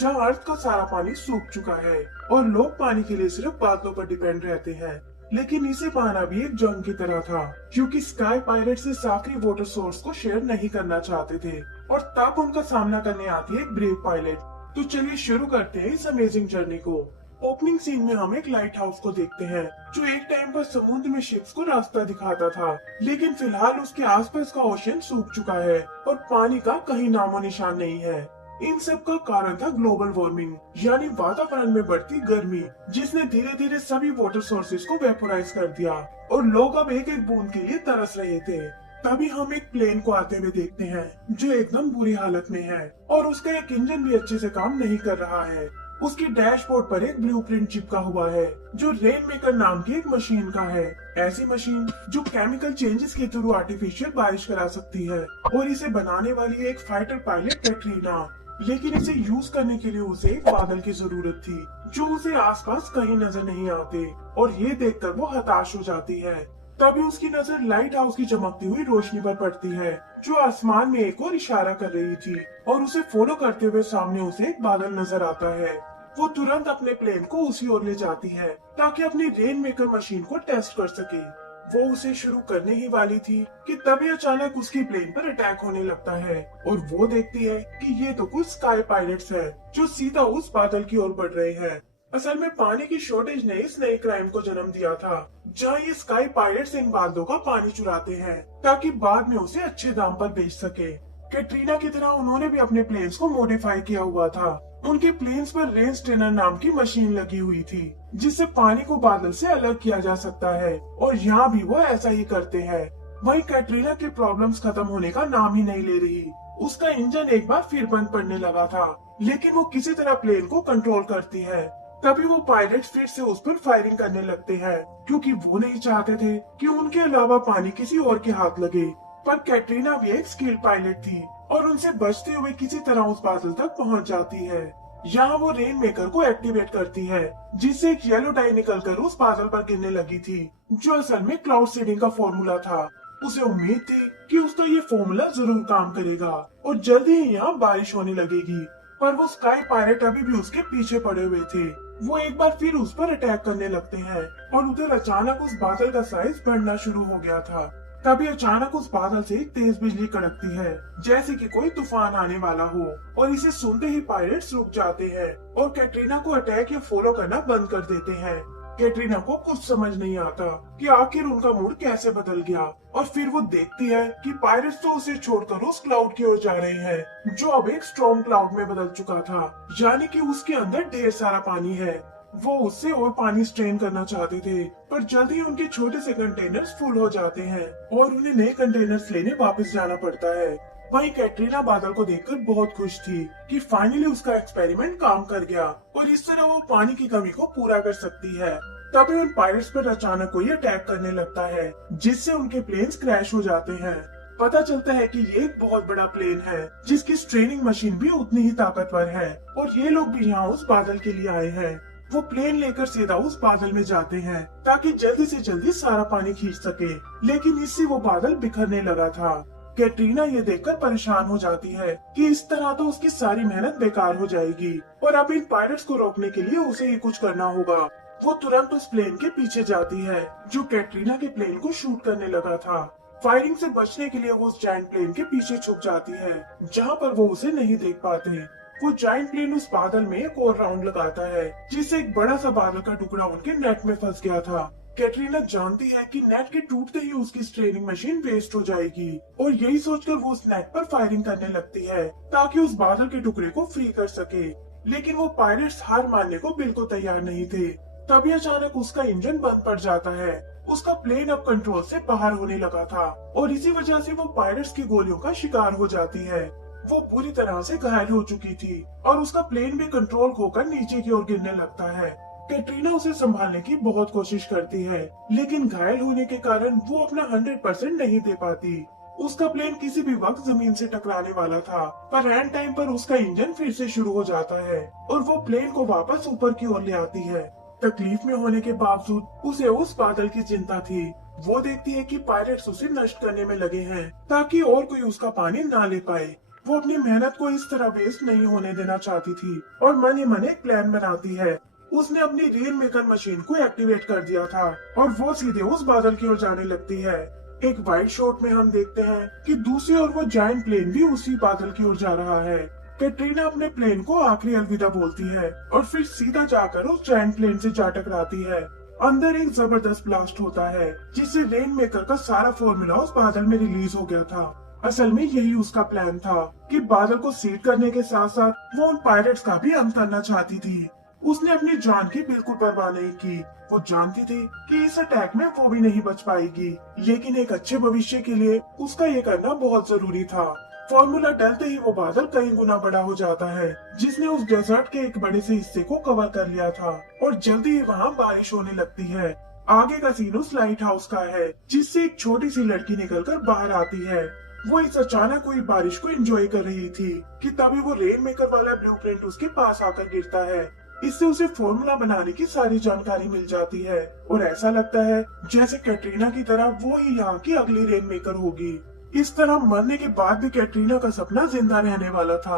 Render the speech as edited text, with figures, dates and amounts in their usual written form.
जहाँ अर्थ का सारा पानी सूख चुका है और लोग पानी के लिए सिर्फ बादलों पर डिपेंड रहते हैं। लेकिन इसे पाना भी एक जंग की तरह था, क्योंकि स्काई पायरेट्स इस आखिरी वाटर सोर्स को शेयर नहीं करना चाहते थे और तब उनका सामना करने आती है एक ब्रेव पायलट। तो चलिए शुरू करते हैं इस अमेजिंग जर्नी को। ओपनिंग सीन में हम एक लाइट हाउस को देखते हैं जो एक टाइम पर समुद्र में शिप्स को रास्ता दिखाता था, लेकिन फिलहाल उसके आसपास का ओशन सूख चुका है और पानी का कहीं नामो निशान नहीं है। इन सब का कारण था ग्लोबल वार्मिंग, यानी वातावरण में बढ़ती गर्मी, जिसने धीरे धीरे सभी वाटर सोर्सेज को वेपोराइज कर दिया और लोग अब एक एक बूंद के लिए तरस रहे थे। तभी हम एक प्लेन को आते हुए देखते हैं जो एकदम बुरी हालत में है और उसका एक इंजन भी अच्छे से काम नहीं कर रहा है। उसकी डैशबोर्ड पर एक ब्लूप्रिंट चिपका हुआ है जो रेन मेकर नाम की एक मशीन का है। ऐसी मशीन जो केमिकल चेंजेस के थ्रू आर्टिफिशियल बारिश करा सकती है, और इसे बनाने वाली एक फाइटर पायलट कैटरीना। लेकिन इसे यूज करने के लिए उसे एक बादल की जरूरत थी जो उसे आसपास कहीं नजर नहीं आते, और ये देखकर वो हताश हो जाती है। तभी उसकी नजर लाइट हाउस की चमकती हुई रोशनी पर पड़ती है जो आसमान में एक और इशारा कर रही थी, और उसे फॉलो करते हुए सामने उसे एक बादल नजर आता है। वो तुरंत अपने प्लेन को उसी ओर ले जाती है ताकि अपनी रेन मेकर मशीन को टेस्ट कर सके। वो उसे शुरू करने ही वाली थी कि तभी अचानक उसकी प्लेन पर अटैक होने लगता है, और वो देखती है कि ये तो कुछ स्काई पायलट्स हैं जो सीधा उस बादल की ओर बढ़ रहे हैं। असल में पानी की शॉर्टेज ने इस नए क्राइम को जन्म दिया था, जहाँ ये स्काई पायलट्स इन बादलों का पानी चुराते हैं ताकि बाद में उसे अच्छे दाम पर बेच सके। कैटरीना की तरह उन्होंने भी अपने प्लेन्स को मॉडिफाई किया हुआ था। उनके प्लेन्स पर रेन स्टेनर नाम की मशीन लगी हुई थी जिससे पानी को बादल से अलग किया जा सकता है, और यहाँ भी वो ऐसा ही करते हैं। वहीं कैटरीना की प्रॉब्लम्स खत्म होने का नाम ही नहीं ले रही। उसका इंजन एक बार फिर बंद पड़ने लगा था, लेकिन वो किसी तरह प्लेन को कंट्रोल करती है। तभी वो पायलट्स फिर से उस पर फायरिंग करने लगते हैं, क्योंकि वो नहीं चाहते थे कि उनके अलावा पानी किसी और के हाथ लगे। पर कैटरीना भी एक स्किल्ड पायलट थी और उनसे बचते हुए किसी तरह उस बादल तक पहुंच जाती है। यहाँ वो रेन मेकर को एक्टिवेट करती है, जिससे एक येलो डाई निकलकर उस बादल पर गिरने लगी थी जो असल में क्लाउड सीडिंग का फॉर्मूला था। उसे उम्मीद थी कि उसका ये फॉर्मूला जरूर काम करेगा और जल्दी ही यहाँ बारिश होने लगेगी। पर वो स्काई पायलट अभी भी उसके पीछे पड़े हुए थे। वो एक बार फिर उस पर अटैक करने लगते हैं और उधर अचानक उस बादल का साइज बढ़ना शुरू हो गया था। तभी अचानक उस बादल से एक तेज बिजली कड़कती है, जैसे कि कोई तूफान आने वाला हो, और इसे सुनते ही पायलट्स रुक जाते हैं और कैटरीना को अटैक या फॉलो करना बंद कर देते हैं। कैटरीना को कुछ समझ नहीं आता कि आखिर उनका मूड कैसे बदल गया, और फिर वो देखती है कि पायलट्स तो उसे छोड़कर उस क्लाउड की ओर जा रहे हैं जो अब एक स्टॉर्म क्लाउड में बदल चुका था, यानी कि उसके अंदर ढेर सारा पानी है। वो उससे और पानी स्ट्रेन करना चाहते थे, पर जल्दी उनके छोटे से कंटेनर्स फुल हो जाते हैं और उन्हें नए कंटेनर्स लेने वापस जाना पड़ता है। वहीं कैटरीना बादल को देखकर बहुत खुश थी कि फाइनली उसका एक्सपेरिमेंट काम कर गया और इस तरह वो पानी की कमी को पूरा कर सकती है। तभी उन पायलट्स पर अचानक कोई अटैक करने लगता है, जिससे उनके प्लेन्स क्रैश हो जाते हैं। पता चलता है कि ये एक बहुत बड़ा प्लेन है जिसकी स्ट्रेनिंग मशीन भी उतनी ही ताकतवर है, और ये लोग भी यहाँ उस बादल के लिए आए हैं। वो प्लेन लेकर सीधा उस बादल में जाते हैं ताकि जल्दी से जल्दी सारा पानी खींच सके, लेकिन इससे वो बादल बिखरने लगा था। कैटरीना ये देखकर परेशान हो जाती है कि इस तरह तो उसकी सारी मेहनत बेकार हो जाएगी, और अब इन पायलट्स को रोकने के लिए उसे ही कुछ करना होगा। वो तुरंत उस प्लेन के पीछे जाती है जो कैटरीना के प्लेन को शूट करने लगा था। फायरिंग से बचने के लिए वो उस जायंट प्लेन के पीछे छुप जाती है, जहाँ पर वो उसे नहीं देख पाते। वो जायंट प्लेन उस बादल में एक और राउंड लगाता है, जिससे एक बड़ा सा बादल का टुकड़ा उनके नेट में फंस गया था। कैटरीना जानती है कि नेट के टूटते ही उसकी स्ट्रेनिंग मशीन वेस्ट हो जाएगी, और यही सोचकर वो उस नेट पर फायरिंग करने लगती है ताकि उस बादल के टुकड़े को फ्री कर सके। लेकिन वो पायलट्स हार मानने को बिल्कुल तैयार नहीं थे। तभी अचानक उसका इंजन बंद पड़ जाता है। उसका प्लेन अब कंट्रोल से बाहर होने लगा था, और इसी वजह से वो पायलट्स की गोलियों का शिकार हो जाती है। वो बुरी तरह से घायल हो चुकी थी और उसका प्लेन भी कंट्रोल खोकर नीचे की ओर गिरने लगता है। कैटरीना उसे संभालने की बहुत कोशिश करती है, लेकिन घायल होने के कारण वो अपना 100% नहीं दे पाती। उसका प्लेन किसी भी वक्त जमीन से टकराने वाला था, पर एंड टाइम पर उसका इंजन फिर से शुरू हो जाता है और वो प्लेन को वापस ऊपर की ओर ले आती है। तकलीफ में होने के बावजूद उसे उस बादल की चिंता थी। वो देखती है कि पायलट्स उसे नष्ट करने में लगे हैं ताकि और कोई उसका पानी ना ले पाए। वो अपनी मेहनत को इस तरह वेस्ट नहीं होने देना चाहती थी और मन ही मन एक प्लान बनाती है। उसने अपनी रेन मेकर मशीन को एक्टिवेट कर दिया था और वो सीधे उस बादल की ओर जाने लगती है। एक वाइड शॉट में हम देखते हैं कि दूसरी ओर वो जायंट प्लेन भी उसी बादल की ओर जा रहा है। कैटरीना अपने प्लेन को आखिरी अलविदा बोलती है और फिर सीधा जाकर उस जायंट प्लेन से जा टकराती है। अंदर एक जबरदस्त ब्लास्ट होता है जिससे रेन मेकर का सारा फॉर्मूला उस बादल में रिलीज हो गया था। असल में यही उसका प्लान था कि बादल को सीड करने के साथ साथ वो उन पायरेट्स का भी अंत करना चाहती थी। उसने अपनी जान की बिल्कुल परवाह नहीं की। वो जानती थी कि इस अटैक में वो भी नहीं बच पाएगी, लेकिन एक अच्छे भविष्य के लिए उसका ये करना बहुत जरूरी था। फॉर्मूला डलते ही वो बादल कई गुना बड़ा हो जाता है, जिसने उस डेजर्ट के एक बड़े से हिस्से को कवर कर लिया था और जल्दी ही वहाँ बारिश होने लगती है। आगे का सीन उस लाइट हाउस का है, जिससे एक छोटी सी लड़की निकलकर बाहर आती है। वो इस अचानक हुई बारिश को एंजॉय कर रही थी कि तभी वो रेन मेकर वाला ब्लूप्रिंट उसके पास आकर गिरता है। इससे उसे फॉर्मूला बनाने की सारी जानकारी मिल जाती है और ऐसा लगता है जैसे कैटरीना की तरह वो ही यहाँ की अगली रेन मेकर होगी। इस तरह मरने के बाद भी कैटरीना का सपना जिंदा रहने वाला था।